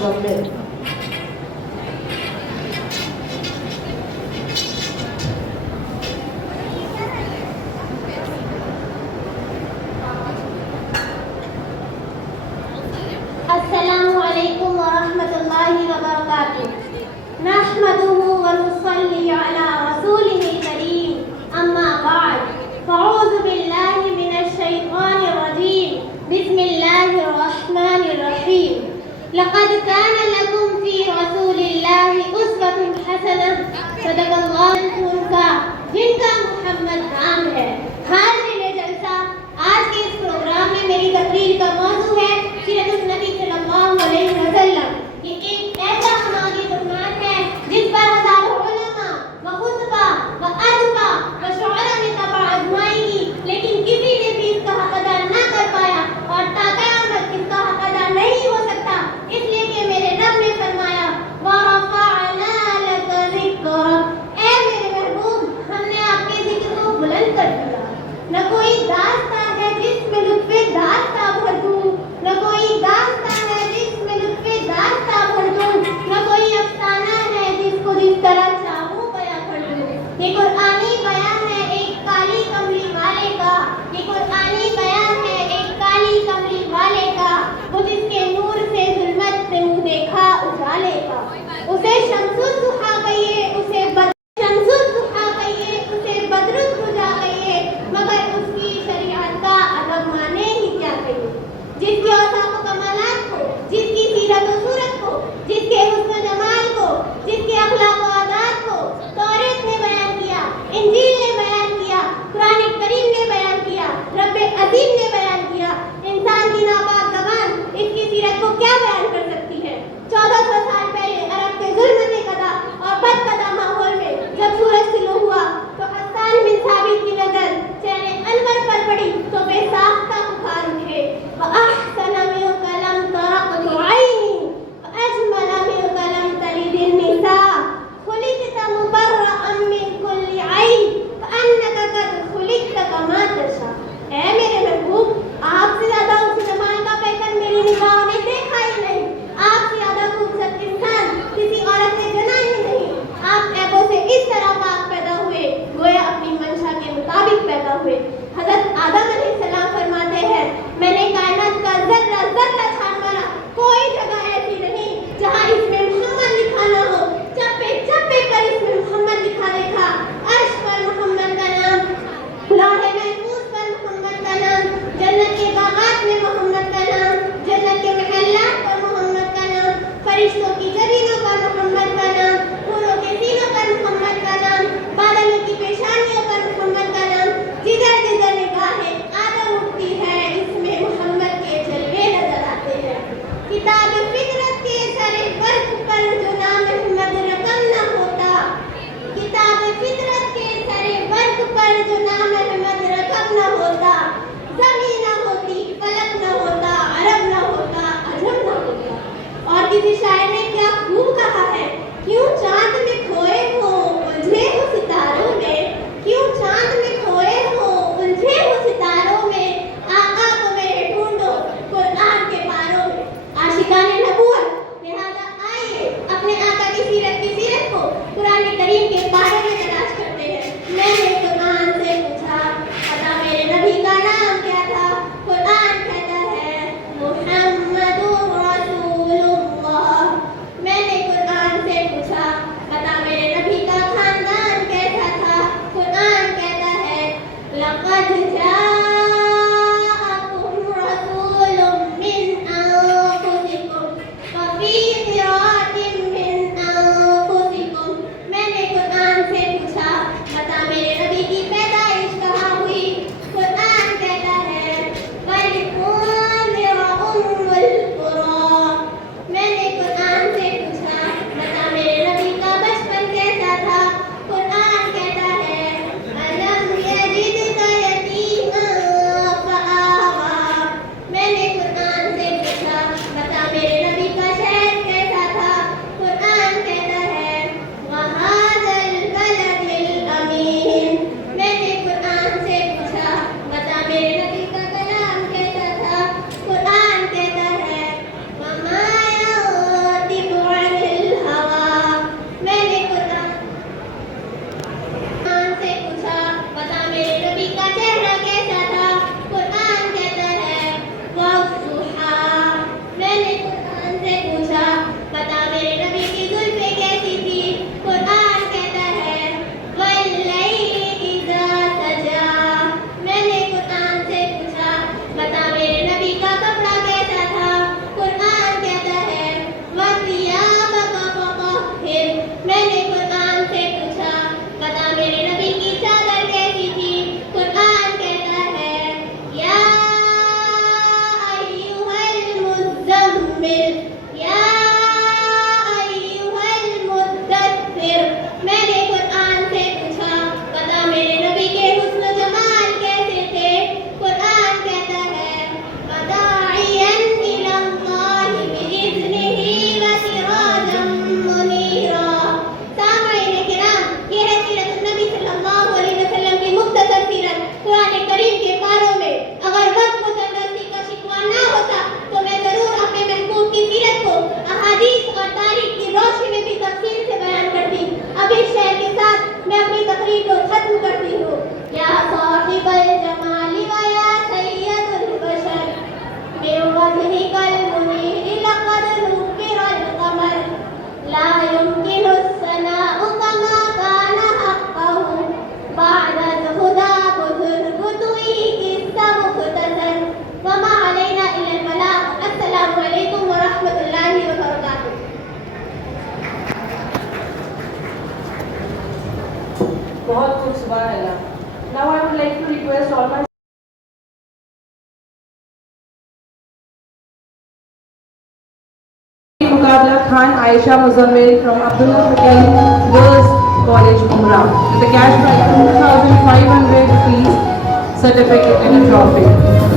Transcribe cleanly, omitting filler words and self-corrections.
رب السلام علیکم ورحمۃ اللہ وبرکاتہ نحمده ونصلی علی رسوله الکریم اما بعد فاعوذ باللہ من الشیطان الرجیم بسم اللہ الرحمن الرحیم لقد كان لكم في رسول الله اسوة حسنة صدق اللہ کا جن کا محمد نام ہے۔ حاضرین جلسہ، آج کے اس پروگرام میں میری تقریر کا موضوع ہے سیرت النبی صلی اللہ علیہ وسلم۔ یہ ایک ایسا سماجی عنوان ہے جس پر ہزاروں علماء و خطبہ و ادباء و شعراء نے طبع آزمائی کی، لیکن کسی نے بھی اس کا حق ادا نہ کر پایا اور تا قیامت اس کا حق ادا نہیں ہو سکتا، اس لیے کہ میرے رب نے فرمایا وَرَفَعْنَا لَكَ ذِكْرَكَ، اے میرے محبوب ہم نے آپ کے ذکر کو بلند کر دیا۔ نہ کوئی داستان ہے جس میں لطف داستان بھر دوں، نہ کوئی داستان ہے جس میں لطف داستان بھر دوں، نہ کوئی افسانہ ہے جس کو جس طرح چاہوں بیان کر دوں۔ یہ قرآنی بیان ہے ایک کالی کملی والے کا، یہ قرآنی بیان ہے ایک کالی کملی والے کا، وہ جس کے نور سے ظلمت نے منہ دیکھا اجالے کا۔ اسے شمس الضحیٰ کہیے، اسے شمس الضحیٰ کہیے، اسے بدر الدجا کہیے، مگر اس کی شریعت کا ادب مانے ہی کیا کہیے۔ جس کے اوصاف و کمالات کو، جس کی سیرت و صورت کو، جس کے حسن و جمال کو، جس کے اخلاق و عادات کو توریت نے بیان کیا، انجیل نے بیان کیا، قرآن کریم نے بیان کیا، رب عظیم نے بیان کیا، انسان کی ناپاک زبان اس کی سیرت کو کیا بیان کر سکتی ہے۔ 1400 سال پہلے عرب کے ظلم قدا اور بد قدا ماحول میں جب سورج طلوع ہوا تو حسان بن ثابت کی نظر چہرے انور پر پڑی تو بے ساختہ بخار اٹھے۔ وَأَحْسَنَ مِنْكَ لَمْ تَرَقْتُ عَيْنِي وَأَجْمَلَ مِنْكَ لَمْ تَلِدِ النِّسَاءُ خُلِقْتَ مُبَرَّأً مِنْ كُلِّ عَيْبٍ كَأَنَّكَ قَدْ خُلِقْتَ كَمَا تَشَاءُ۔ اے میرے محبوب، آپ سے زیادہ اس زمان کا پیکر میری نگاہوں نے دیکھا ہی نہیں، آپ سے زیادہ خوبصورت انسان کسی عورت نے جنا ہی نہیں۔ آپ عیبوں سے اس طرح پاک پیدا ہوئے گویا اپنی منشا کے مطابق پیدا ہوئے۔ حضرت آدم علیہ السلام فرماتے ہیں میں نے کائنات کا ذرہ ذرہ چھان مارا، کوئی جگہ ایسی نہیں جہاں اس میں محمد لکھا نہ ہو، چپے چپے پر اس میں محمد لکھا دیکھا۔ عرش پر محمد کا نام، لوح محفوظ پر محمد کا نام، جنت کے باغات میں محمد کا نام، جنت کے محلات پر محمد کا نام، فرشتوں کی جبینوں پر محمد کا نام، پھولوں کے سینوں پر محمد کا نام، بادلوں کی پیشانیوں پر محمد کا نام۔ جدھر جدھر نگاہیں آدم اٹھتی ہے اس میں محمد کے جلوے نظر آتے ہیں۔ کتاب فطرت کے سر ورق پر جو نام احمد رقم نہ ہوتا، کتاب فطرت کے سر ورق پر جو نام احمد رقم نہ ہوتا، زمین نہ ہوتی، فلک نہ ہوتا، عرب نہ ہوتا، عجم نہ ہوتا۔ اور کسی شاعر نے کیا خوب کہا ہے، کیوں چاند میں کھوئے ہو الجھے ہو ستاروں میں، کیوں چاند میں کھوئے ہو الجھے ہو ستاروں میں، آقا کو میرے ڈھونڈو قرآن کے پاروں میں۔ عاشقان نبوت لہذا آئیے اپنے آقا کی سیرت کو قرآن کریم کے پاروں میں تلاش کرتے ہیں۔ میں نے قرآن سے پوچھا عطا میرے نبی بہت کچھ سبحان اللہ. Now I would like to request all my Muqabla Khan Aisha Muzammil from Abdullah Patel Girls College, Umrah, with a cash prize of 2,500 rupees, certificate and a trophy.